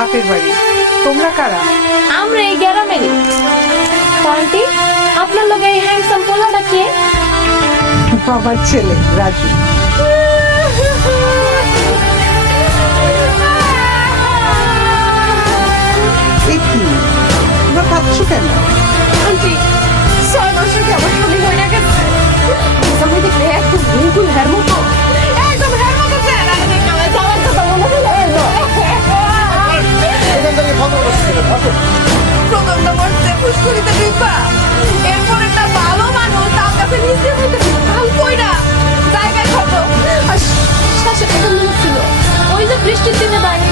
বাপের বাড়ি। তোমরা কারা? আমরা এই গ্রামেরই। আন্টি, আপনার লগে এই হ্যান্ডসাম পোলাটা কে? বাবার ছেলে রাজু। এ কি, তোমরা কাঁদছো কেন? আন্টি, 6 মাস আগে আমার স্বামী হয়ে গেছে। আমি দেখলে একদম বিলকুল হের মতো, একদম হের মতো চেহারা দেখে আমার যাওয়ার কথা মনে হলো। প্রথমটা মরতে পুষ্করিতে ডিব্বা, এরপর একটা ভালো মানুষ তার কাছে নিচে হইতে ভাল কইরা জায়গায় খত আর শ্বাসে একটা মুখ ছিল। ওই যে বৃষ্টির দিনে বাইরে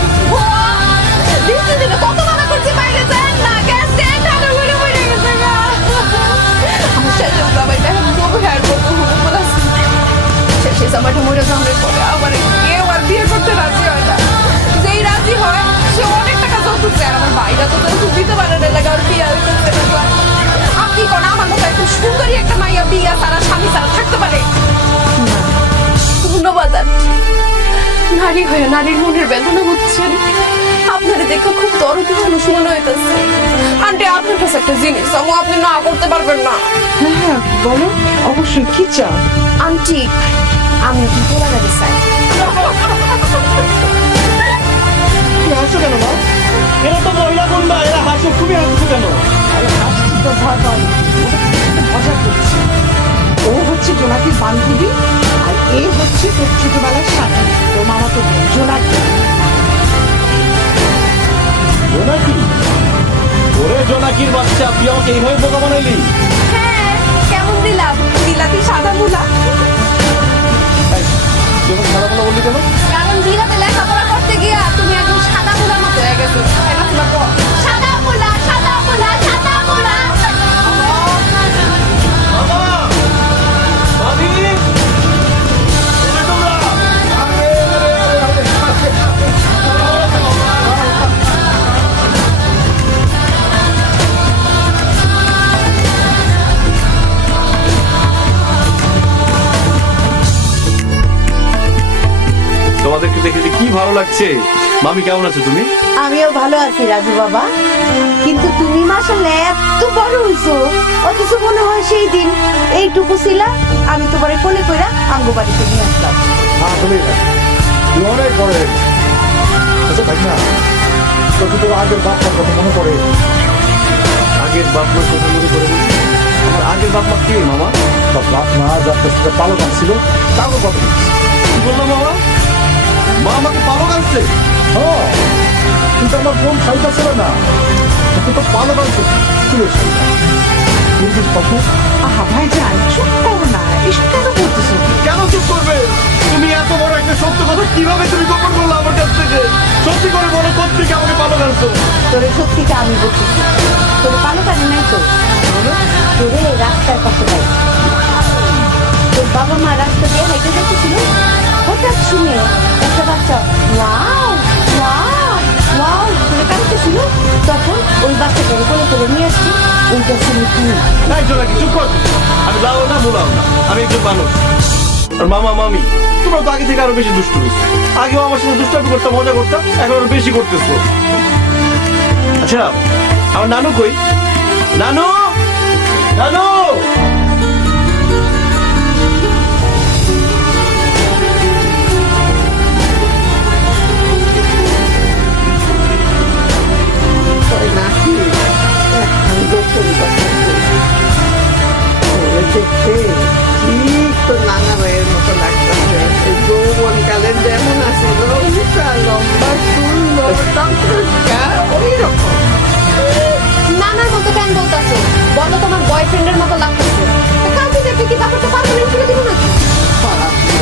বৃষ্টির দিনে কত মানা করছি বাইরে যায় না, গ্যাস ট্যাঙ্ক ঠান্ডা ঘুরে ঘুরে গেছে গা। আমার শেষে জামাইটা এখন বহু হেয়ার বহু বলা শেষে জামাইটা মরে যাওয়ার পরে আমার কেউ আর বিয়ে করতে রাজি হয় না। যেই রাজি হয় সে অনেক টাকা যৌতুক দেয়, আর আমার ভাইরা তো যৌতুক দিতে পারে না, লাগে আর বিয়ে হইতেছে না। আপনি কোন আমার মতো একটু সুন্দরী একটা মাইয়া বিয়া সারা স্বামী সারা থাকতে পারে? ধন্যবাদ আন্টি। নারী হয়ে নারীর মনের বেদনা বুঝছেন। আপনার দেখে খুব দরদি মানুষ মনে হইতেছে। আন্টি, আপনার কাছে একটা জিনিস আমি আপনি না করতে পারবেন না। হ্যাঁ হ্যাঁ বলো, অবশ্যই। কি চাও? আন্টি, আমি একটু পোলা গাড়ি চাই। হাসো কেন মা? এরা তো মহিলা গুন্ডা, এরা হাসে, খুবই হাসছে কেন? আরে হাসছি তো ভয় পাই, মজা করছি। ও হচ্ছে জোনাকির বান্ধবী, আর এ হচ্ছে তোর ছোটবেলার সাথী, তোর মামা তো জোনাকি। জোনাকি? ওরে জোনাকির বাচ্চা, তুই আমাকে এইভাবে বোকা বানাইলি? হ্যাঁ, কেমন দিলাম? বিলাতি সাদা মুলা। তুই আমাকে সাদা বলা বললি কেন? কারণ বিলাতে লেখাপড়া করতে গিয়া তুমি একদম সাদা মুলার মতো হয়ে গেছো। তাই না শোনা তো? সাদা মুলা, সাদা মুলা, সাদা মুলা। বাবা! ভাবি! কোথায় তোমরা? তোমাদেরকে দেখে যে কি ভালো লাগছে। মামি, কেমন আছো তুমি? আমিও ভালো আছি রাজু বাবা, কিন্তু তুমি মাসাল্লাহ এত বড় হইছো, অথচ মনে হয় সেই দিন এইটুকু ছিলা। আমি তোমারে কোলে কইরা আঙ্গু বাড়িতে নিয়ে আসলাম। আসলে তুই অনেক বড় হয়ে গেছিস। আচ্ছা ভাই না, তোকে তোর আগের বাপটার কথা মনে পড়ে? আগের বাপ মার কথা মনে করে বলছি? আমার আগের বাপ মা কে মামা? সব বাপ মা যার কাছে একটা পালক আনছিল, তারও কথা বলছিস। কি বললাম মামা? মা আমাকে পালক আনছে? হ্যাঁ, কিন্তু আমার বোন শাড়িটা ছিল না, তোকে তো পালক আনছে। কি রে শাড়িটা? তুই কিছু কথা? আহা ভাইজান, চুপ করো না, এসব কেন বলতেছো? কেন চুপ করবে? তুমি এত বড় একটা সত্য কথা কিভাবে তুমি গোপন করলে আমার কাছ থেকে? সত্যি করে বলো, কোত্থেকে আমাকে পালক আনছো? তোরে সত্যিটা আমি বলতেছি, তোর পালো কানি নাই তো? তোরে রাস্তার পাশে পাই, তোর বাবা মা রাস্তা দিয়ে হাইটে যাচ্ছিল, হঠাৎ শুনে একটা বাচ্চা ওয়াও ওয়াও ওয়াও করে কাঁদতেছিল। তখন ওই বাচ্চাটাকে কোলে করে নিয়ে আসছি, ওইটা শুনে তুমি। নাই জোনাকি, চুপ কর। আমি যাও না, ভুলাও না, আমি একজন মানুষ। আর মামা মামি, তোমরা তো আগে থেকে আরো বেশি দুষ্টু হয়েছো। আগেও আমার সাথে দুষ্টামি করতাম, মজা করতাম, এখন আরো বেশি করতেছো। আচ্ছা, আমার নানু কই? নানু, নানু! করে নাকি একখান গোপন কথা বলে দেখতে ঠিক তো নানা ভাইয়ের মতো লাগতেছে। যৌবনকালে যেমন আছিল, উঁচা লম্বা সুন্দর টকটকা, ওই রকম। নানার মতো কেন বলতাছো? বলো তোমার বয়ফ্রেন্ডের মতো লাগতেছে। কালকে দেখে কি ব্যাপারটা পারমানেন্ট করে দিব নাকি?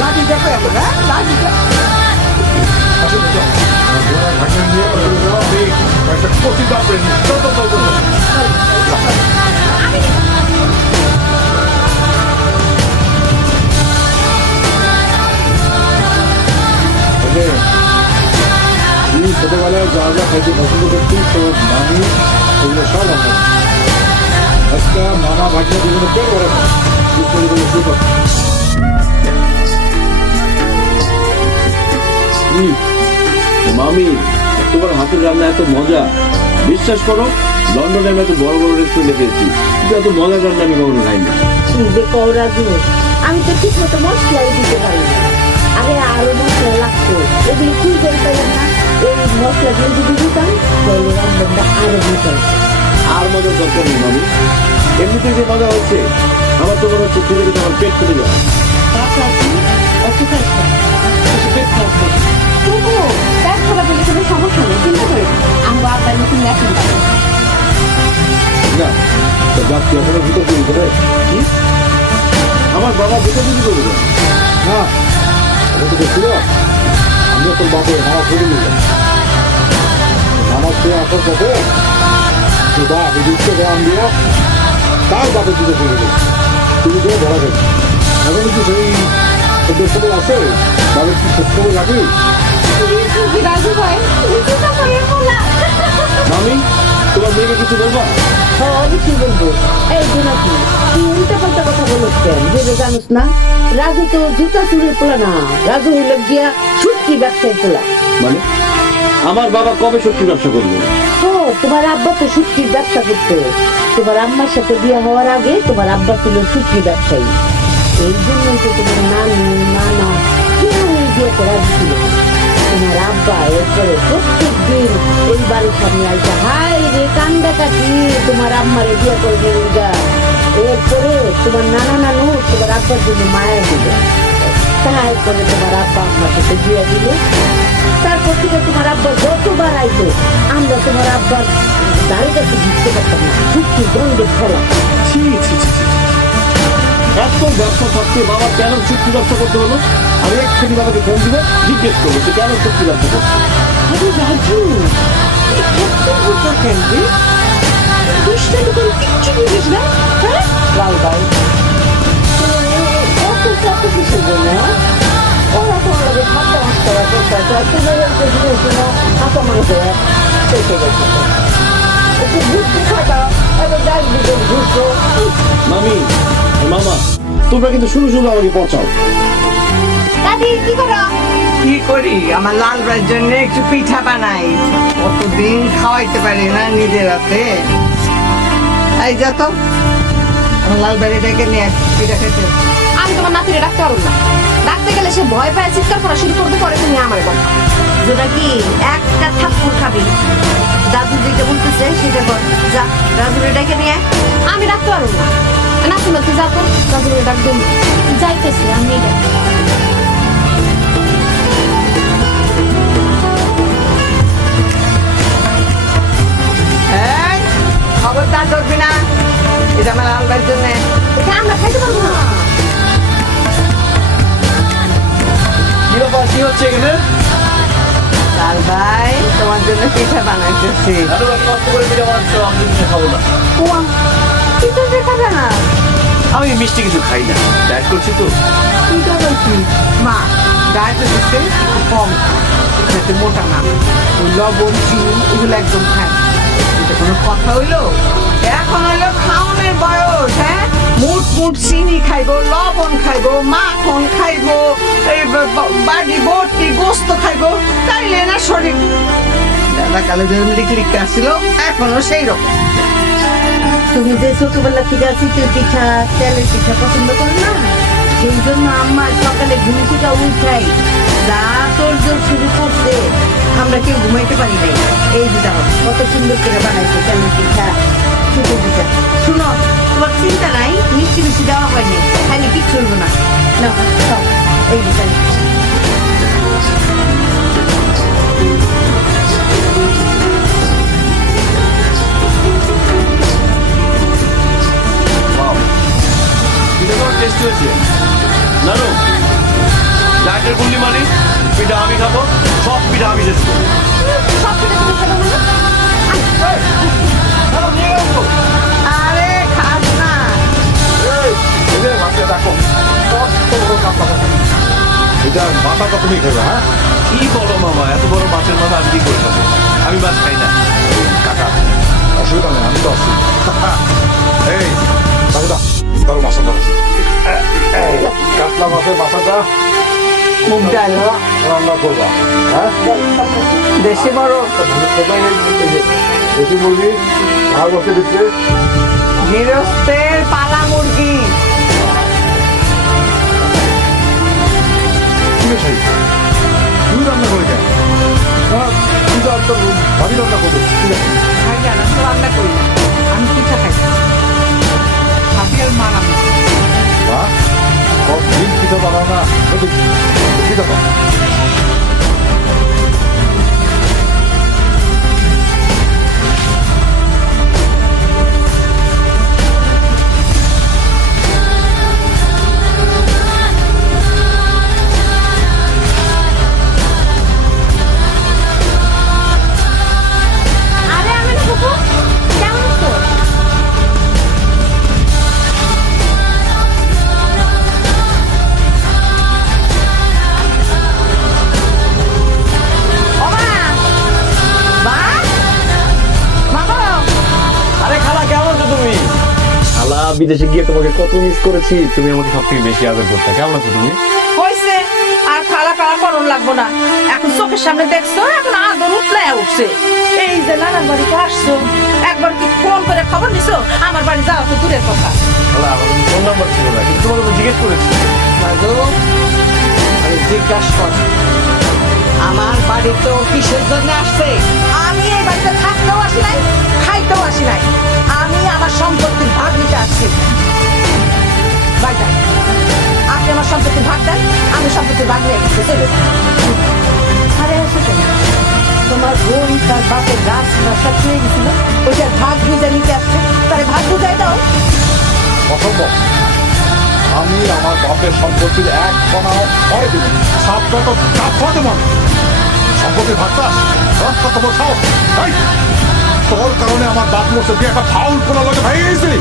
লাঠি দেখো এবার, হ্যাঁ লাঠি দেখো। আসলে তো আমার বোন আর ভাগ্নে নিয়ে আমি একটা কচি বাপরে নিই। চল চল চল চল। তুই ছোটবেলায় যা যা খাইতে পছন্দ করতিস, তোর মামি এগুলো সব আমরা। আজকে মামা ভাগ্নে দুজনে পেট করে শুরু কর। মামি, তোমার হাতের রান্না এত মজা, বিশ্বাস করো লন্ডনে আমি এত বড় বড় রেস্টুরেন্টে খেয়েছি, কিন্তু এত মজার রান্না আমি কখনো খাইনি। কি যে কও রাজু, আমি তো ঠিক মতো মশলাই দিতে পারি না। আরে আরো মশলা লাগতো, এগুলি কি করতাম না, এই মশলাগুলো যদি দিতাম তাহলে রান্নাটা আরো দিতাম। আর মজার দরকার নেই মামি, এমনিতে যে মজা হচ্ছে আমার তো মনে হচ্ছে খেতে খেতে আমার পেট ফেটে যাবে। অত খাইস না, বেশি পেট খারাপ হবে। তবুও পেট খারাপ হলে কোনো সমস্যা নেই, চিন্তা করে আমরা আপনার নতুন এখন না তো যাচ্ছি এখনো ভিতর তৈরি করে কি? আমার বাবা দুটো দিদি করবে না ওটা তো ছিল আমিও তোর বাপে নামাজ পড়ে নিলাম, নামাজ পড়ে আসার পথে তোর বাপ এই উচ্চ গ্রাম দিয়ে তার বাপের দিকে চলে গেছে, তুমি দিয়ে ধরা গেছে। এখন কি সেই খোঁজ খবর আছে, বাপের কি খোঁজ খবর রাখি? রাজু ভাই তুমি চিন্তা করে বলা। মামি তোমার মেয়েকে কিছু বলবা? অবশ্যই বলবো। এই যে নাকি তুই উল্টা পাল্টা কথা বলিস কেন, ভেবে জানিস না রাজু তো জুতা চুরির পোলা না, রাজু হইল গিয়া সুটকি ব্যবসায়ী পোলা। মানে আমার বাবা কবে সত্যি ব্যবসা করবে? তো তোমার আব্বা তো সুটকির ব্যবসা করতো, তোমার আম্মার সাথে বিয়ে হওয়ার আগে তোমার আব্বা ছিল সুটকি ব্যবসায়ী, এই জন্যই তো তোমার নানু নানা কেউ বিয়ে করা ছিল। তোমার আব্বা এরপরে প্রত্যেক দিন এই বাড়ির সামনে আইসা হাই রে কান্দা কাটি তোমার আম্মারে বিয়ে করে নিয়ে গা। এরপরে তোমার নানা নানু তোমার আব্বার জন্য মায়া দিল, তারপরে তোমার আব্বা আম্মার সাথে বিয়ে দিল। তারপর থেকে তোমার আব্বা যতবার আইতো আমরা তোমার আব্বার দাঁড়িয়ে কাছে বুঝতে পারতাম না, সত্যি গন্ধে ফেলা। ছি ছি ছি ছি। এত ব্যবসা থাকতে বাবা কেন চুক্তি ব্যবসা করতে হলো? আমি একখানি বাবাকে ফোন দিব, জিজ্ঞেস করবো সে কেন চুক্তি ব্যবসা করছে। আরে রাজু, এত বুঝো কেন রে? দুষ্টামি করে কিচ্ছু বুঝিস না, হ্যাঁ? লাল ভাই এত কত কিসের জন্য ওরা তো আমাদের ঠান্ডা মাছ করা করতে তুমি জিনিস জন্য হাতা মানুষ শেষে গেছে একটু ঘুরতে থাকা এবার ডাক দিকে ঘুরছো। মামি মামা তোমরা কিন্তু শুরু শুরু আমাকে পচাও। দাদি কি করো? কি করি, আমার লাল ভাইয়ের জন্য একটু পিঠা বানাই, কতদিন খাওয়াইতে পারি না নিজের হাতে। এই যা তো আমার লাল ভাইয়ের ডেকে নিয়ে পিঠা খেতে। আমি তোমার নাতিরে ডাকতে পারবো না, ডাকতে গেলে সে ভয় পায় চিৎকার করা শুরু করতে, পরে তুমি আমার কথা। যেটা কি একটা থাপ্পড় খাবি, দাদু যেটা বলতেছে সেটা কর, যা রাজুরে ডেকে নিয়ে। আমি ডাকতে পারবো না, না শুনে তুই যা তো রাজুরে ডাক দিন। যাইতেছি আমি ডাক। এই, খবরদার ধরবি না, এটা আমার লাল ভাইয়ের জন্য। এটা আমরা খাইতে পারবো না। কি ব্যাপার, কি হচ্ছে এখানে? লাল ভাই তোমার জন্য পিঠা বানাইতেছি। এত কষ্ট করে পিঠা বানাচ্ছো, আমি কিন্তু খাবো না। ওয়া, পিঠা দেখা যায় না। আমি মিষ্টি কিছু খাই না, ডায়েট করছি তো। পিঠা বলছি মা, ডায়াবেটিসে কম, যাতে মোটা না, ওই লবণ চিনি এগুলো একদম খায়। এটা কোনো কথা হইলো? এখন হইলো খাওয়ানোর বয়স, হ্যাঁ? মুট মুট চিনি খাইবো, লবণ খাইবো, মাখন খাইবো, এই বাড়ি ভর্তি গোস্ত খাইবো, তাইলে না শরীর। দাদা কালে যেরকম লিখলিখতে আসছিল এখনো সেই রকম। তুমি যে ছোটবেলা থেকে চিতই পিঠা তেলের পিঠা পছন্দ করো না, সেই জন্য আম্মা সকালে ঘুম থেকে উঠাই যা তোর জোর শুরু করছে, আমরা কেউ ঘুমাইতে পারি নাই। এই যে দেখো কত সুন্দর করে বানাইছে তেলের পিঠা চিতই পিঠা। শুনো, তোমার চিন্তা নাই, মিষ্টি মিষ্টি দেওয়া হয়নি, খাইলে কিচ্ছু হইব না। না সব এই যে তেলের পিঠা। পিঠা তোমার টেস্ট হয়েছে জানো? ডায়েটের গুল্লি মানে পিঠা আমি খাবো, সব পিঠা আমি টেস্ট করবো। সব পিঠা তুমি খাবে না? আরে খাস না। এটা মাথাটা তুমি খাবে, হ্যাঁ? কি বলো মামা, এত বড় মাছের মাথা আমি কি করে খাবো? আমি মাছ খাই না। কাকা অসুবিধা নেই, আমি তো আছি। এই কাকুদা ধরো মাছটা ধরো, কাতলা মাছের মাথাটা মুগ ডাল রান্না করবা, হ্যাঁ? দেশি বড় কোথায় এই যে দেশি মুরগি আর বসে দিচ্ছে, গৃহস্থের পালা মুরগি। ঠিক আছে? তুই রান্না করে কেন? তুই তো আর তোর ভাবি রান্না করবো, ঠিক আছে? ভাই জানা তো রান্না করি না, আমি পিঠা খাই। ভাবি আর মা রান্না করে। মা, সব দিন পিঠা বানাও না, পিঠা বানাও। আরে আমি না ফুপু, কেমন আছো? ও মা! মা! মা গো! আরে খালা কেমন আছো তুমি? খালা বিদেশে গিয়ে তোমাকে কত মিস করেছি, তুমি আমাকে সব থেকে বেশি আদর করতে। কেমন আছো তুমি? হয়েছে আর খালা খালা করণ লাগবো না, এখন চোখের সামনে দেখছো, এখন আদর উঠলে উঠছে। এই যে নানার বাড়িতে আসছো, একবার কি ফোন করে খবর নিছো? আমার বাড়ি যাওয়া তো দূরের কথা। খালা আমার ফোন নাম্বার ছিল না, কিন্তু তোমাকে তো জিজ্ঞেস করেছি। দাদু, আরে জিজ্ঞাসা কর, আমার বাড়িতে ও কিসের জন্য আসছে? আমি এই বাড়িতে থাকতেও আসি নাই, খাইতেও আসি নাই, আমি আমার সম্পত্তির ভাগ নিতে আসছি। বাইটা, আপনি আমার সম্পত্তির ভাগ দেন, আমি সম্পত্তির ভাগ নিয়ে গেছি, চলে যান। আরে আসো কেন? তোমার বোন তার বাপের গাছ বাসা ছুঁয়ে গেছিল, ওইটার ভাগ বুঝে নিতে আসছে, তাহলে ভাগ বুঝাই দাও। অসম্ভব। আমি আমার বাপের সম্পত্তির এক কণাও পরে দেব, সাতটা তো চাপ খাওয়াতে মনে সম্পত্তির ভাগটা কত বড় সাহস! এই, তোর কারণে আমার বাপ মরছে, তুই একটা ফাউল কোনো লোকে ভেঙে গেছিলি,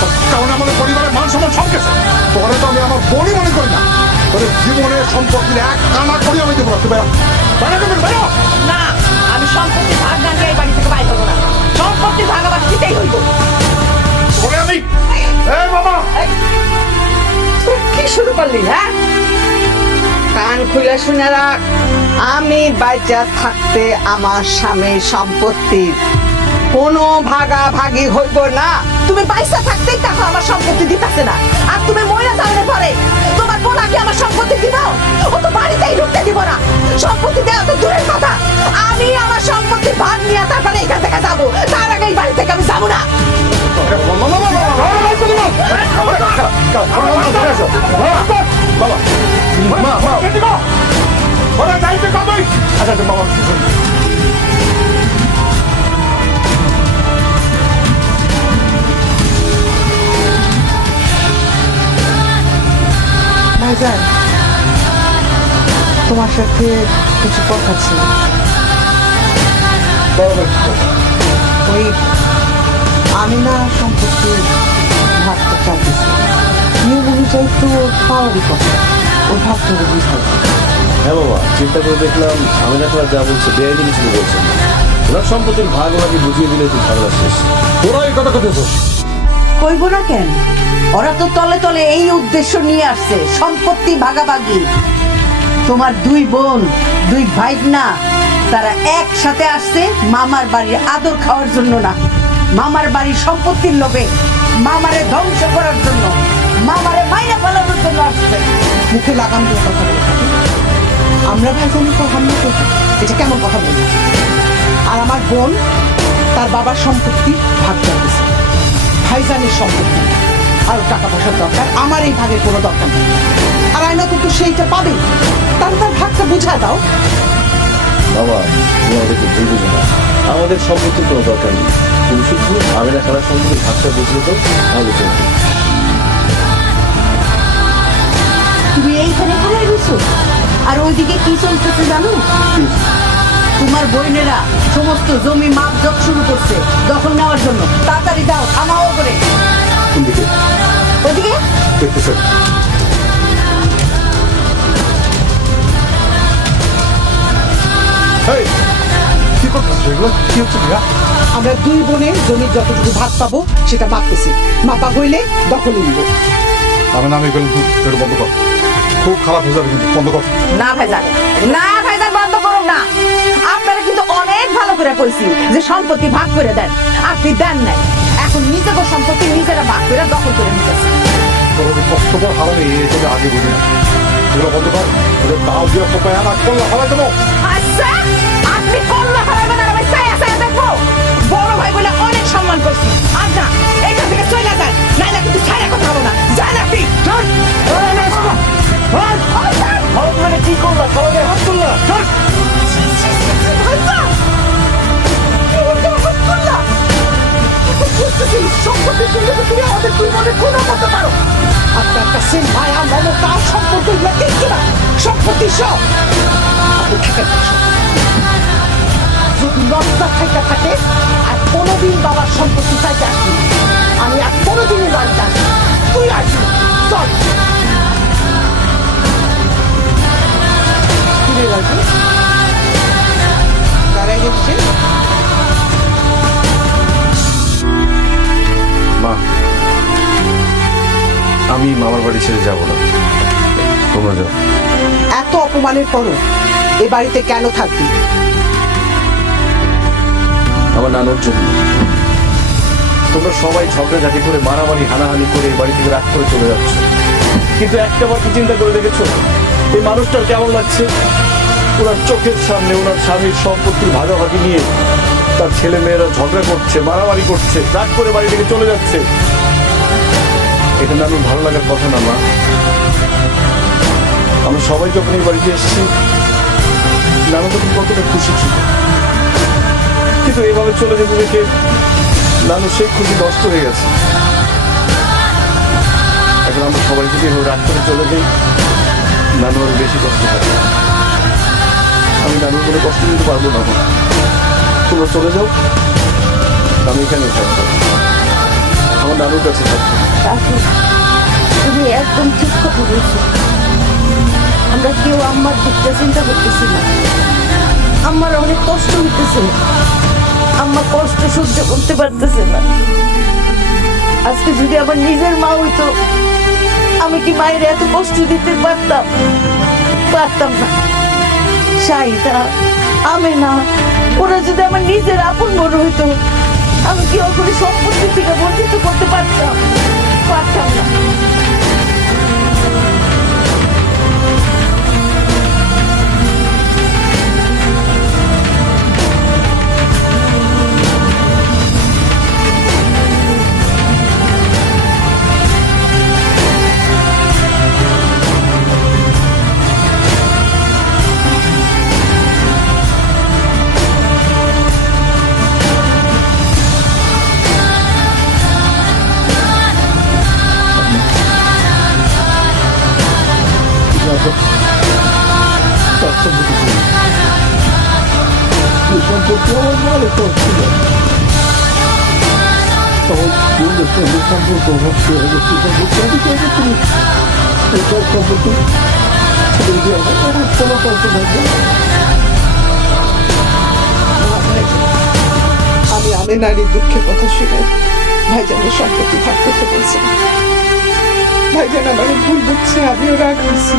তোর কারণে আমাদের পরিবারের মান সম্মান সব গেছে। তোরে তো আমি আমার বোনই মনে করি না, তোদের জীবনের সম্পত্তির এক কানা করি আমি দেবো না। তুই বেরো, বেরো তুমি, বেরো। না, আমি সম্পত্তির ভাগ না নিয়ে এই বাড়ি থেকে বাইর হবো না, সম্পত্তির ভাগ আমার দিতেই হইব। তোরে আমি এই বাবা, তুই কি শুরু করলি, হ্যাঁ? কান খুলে শুনে রাখ, আমি বাইচা থাকতে আমার স্বামীর সম্পত্তির কোনো ভাগাভাগি হইব না। তুমি পয়সা থাকতেই টাকা আমার সম্পত্তি দিতেছে না, আর তুমি মহিলা জানলে পরে তোমার বোনাকে আমার সম্পত্তি দিব? ও তো বাড়িতেই ঢুকতে দিব না, সম্পত্তি দেওয়া তো দূরের কথা, আমি আমার সম্পত্তির ভাগ নিয়ে তারপরে এখান থেকে যাবো, তার আগে এই বাড়ি থেকে আমি যাবো না। বাবা, মা, মা, ওরা যাইতে কবে? আচ্ছা, আচ্ছা, বাবা, ভাইজান, তোমার সাথে কিছু কথা ছিল। ওই আমি না সম্পত্তির ভাগটা চাইতেছি, নিয়ম অনুযায়ী তো ওর পাওয়ারই কথা, ওর ভাগটা বুঝাই। হ্যাঁ বাবা, চিন্তা করে দেখলাম আমি না যা বলছে বেআইনি কিছু বলছেন না। ওনার সম্পত্তির ভাগ ওনাকে বুঝিয়ে দিলে তুই ঝামেলা শেষ। তোরা এই কথা কইতেছিস? কইব না কেন? ওরা তো তলে তলে এই উদ্দেশ্য নিয়ে আসছে, সম্পত্তি ভাগাভাগি। তোমার দুই বোন, দুই ভাইগনা, তারা একসাথে আসছে মামার বাড়ির আদর খাওয়ার জন্য না, মামার বাড়ির সম্পত্তির লোভে, মামারে ধ্বংস করার জন্য, মামারে মাইরা ফেলানোর জন্য আসছে। মুখে লাগাম দিয়ে কথা বলে থাকি। আমরা ভাইজানি তো হামলা করবো, এটা কেমন কথা বলি? আর আমার বোন তার বাবার সম্পত্তি ভাগ চাইতেছে, ভাইজানের সম্পত্তি, আর টাকা পয়সার দরকার, আমার এই ভাগের কোনো দরকার নেই। আর আয়না তো সেইটা পাবে, তাহলে তার ভাগটা বুঝা দাও। বাবা, তুমি আমাদেরকে ভুল বুঝো না, আমাদের সম্পত্তির কোনো দরকার নেই। তুমি শুধু আমি না খেলার সম্পত্তির ভাগটা বুঝলে তো তাহলে চলবে। তুমি এইখানে খারাই রয়েছো, আর ওইদিকে কি চলতেছে জানো? তোমার বোনেরা সমস্ত জমি মাপ জপ শুরু করছে দখল নেওয়ার জন্য। তাড়াতাড়ি দাও, থামাও করে। কোন দিকে ওদিকে দেখতেছেন? এই, কি করতেছ এগুলো? কি হচ্ছে ভাইয়া? আমরা দুই বোনে জমির যতটুকু ভাগ পাবো সেটা মাপতেছি, মাপা হইলে দখলে নিব। আমি নামে গেলাম, বন্ধ কর। খুব খারাপ হয়ে যাবে কিন্তু বন্ধ কর। না ভাইজান, না ভাইজান, বন্ধ করুন না। আপনারা কিন্তু অনেক ভালো করে কইছি যে সম্পত্তি ভাগ করে দেন, আপনি দেন নাই। এখন নিজেকে সম্পত্তি নিজেরা ভাগ করে দখল করে নিতেছে। তোর যে কষ্টকর হারাবে এটা আগে বুঝি না, এগুলো বন্ধ কর। ওদের দাও দিয়ে কোপায় আনা করলে হারাই দেবো। আচ্ছা, আপনি করলে হারাবেন আর আমি চাই দেখবো। বড় ভাই বলে অনেক সম্মান করছি। আচ্ছা, এখান থেকে চলে যান, নাইলে কিন্তু ছায়া কথা বলো না। যান আপনি। মানে কি করলা? সবাই হাত তুললা? আপনার কাছে মায়া মমতা সম্পত্তি কিচ্ছু না, সম্পত্তি সব আপনি থাকেন। যদি লজ্জা খাইতে থাকে আর কোনোদিন বাবার সম্পত্তি চাইতে আসবি, আমি আর কোনোদিনই বাড়িতে আসবি, তুই আসবি না। চল। মা, আমি মামার বাড়ি ছেড়ে যাব না, তোমরা যাও। এত অপমানের পরও এ বাড়িতে কেন থাকবি? আমার নানুর জন্য। তোমরা সবাই ঝগড়াঝাটি করে মারামারি হানাহানি করে এই বাড়ি থেকে রাগ করে চলে যাচ্ছ, কিন্তু একটা বার কি চিন্তা করে দেখেছো এই মানুষটার কেমন লাগছে? ওনার চোখের সামনে ওনার স্বামীর সম্পত্তির ভাগাভাগি নিয়ে তার ছেলে মেয়েরা ঝগড়া করছে, মারামারি করছে, রাগ করে বাড়ি থেকে চলে যাচ্ছে। এটা নানুর ভালো লাগার কথা না মা। আমরা সবাই যখন এই বাড়িতে এসেছি নানু তখন কতটা খুশি ছিল, কিন্তু এইভাবে চলে যেতে দেখে নানু সেই খুশি নষ্ট হয়ে গেছে। এখন আমরা সবাই যদি এভাবে রাগ করে চলে যাই, নানু আরো বেশি কষ্ট পাবে। আমি নানুর কোনো কষ্ট দিতে পারবো না। তোমরা চলে যাও, আমি এখানে থাকবো, আমার নানুর কাছে থাকবো। কাকু, তুমি একদম ঠিক কথা বলছো। আমরা কেউ আম্মার দিকটা চিন্তা করতেছি না। আমার অনেক কষ্ট হইতেছে, আম্মা কষ্ট সহ্য করতে পারতেছে না। আজকে যদি আমার নিজের মা হইতো, আমি কি মায়ের এত কষ্ট দিতে পারতাম? পারতাম না। শাহিদা, আমেনা, ওরা যদি আমার নিজের আপন মনে হইতো, আমি কি ওখানে সম্পত্তি থেকে বঞ্চিত করতে পারতাম? পারতাম না। সম্পত্তি আমার মালে করছিল, তখন বন্ধুর সঙ্গে সম্পর্ক ভক্তি হয়ে গেছে। সম্পত্তি আমি চাইলে তুমি এইসব সম্পত্তি আমার কোনো কষ্ট থাকবে। আমি আমেনারই দুঃখের কথা শুনে ভাইজানের সম্পত্তি ভাগ করতে বলছি। ভাইজান আমার ভুল বুঝছে, আমিও রাগ হয়েছি।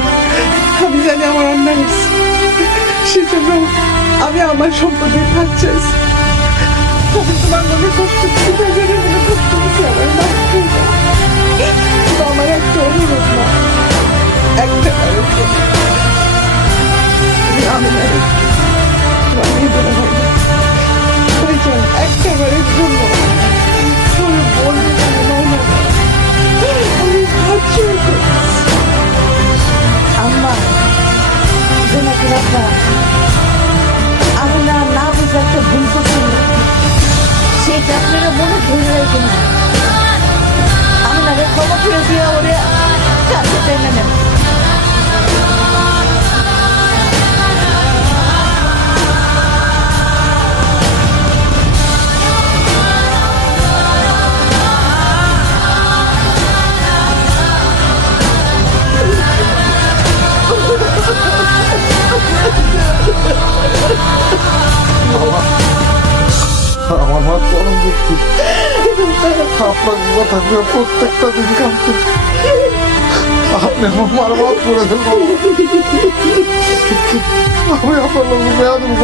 আমি জানি আমার অন্যায় হয়েছে, সেজন্য আমি আমার সম্পত্তি ভাগ চাইছি। আমি তোমার মনে কষ্ট দিচ্ছি, ভাইজানের মনে কষ্ট দিচ্ছি, আমার মাফ করে দাও। কিন্তু আমার একটা অনুরোধ না, একটা কারণ আমেনারই তোমার মেয়ে বলে ভাইজান একটা বারের জন্য তোর বন্ধু আমি ভাবছি আম্মা, জোনাকি রাখা, আমি না বুঝে একটা ভুল করছিল, সেটা আপনারা মনে ধরে রাখবেন না। আমি না ক্ষমা করে দিয়ে ওরে কাছে টেনে নেন। আমার মা পরম দুঃখী, আপনার কথা প্রত্যেকটা দিন কাঁদতে। আপনি আমার মাফ করে দেন বাবা। আমি আপনার লোক বেয়াদব